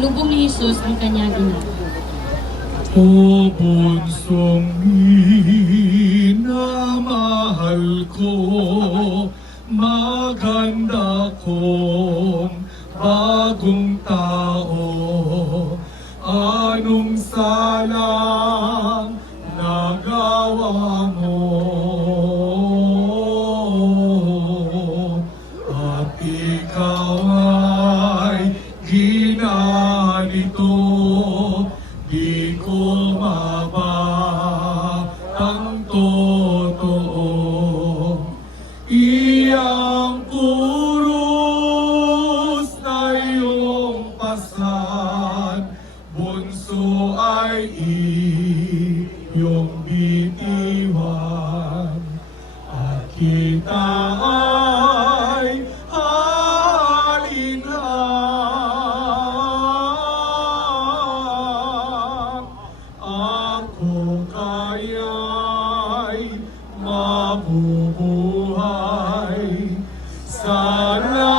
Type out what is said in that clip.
Ipasalubong ni Jesus ang kanyang ina. O bunsong minamahal ko, maganda kong bagong tao, anong salang nagawa mo? ganito Di ko maba ang totoo Iyang kurus na iyong pasan Bunso ay iyong bitiwan. At kita ay mabubuhay sa.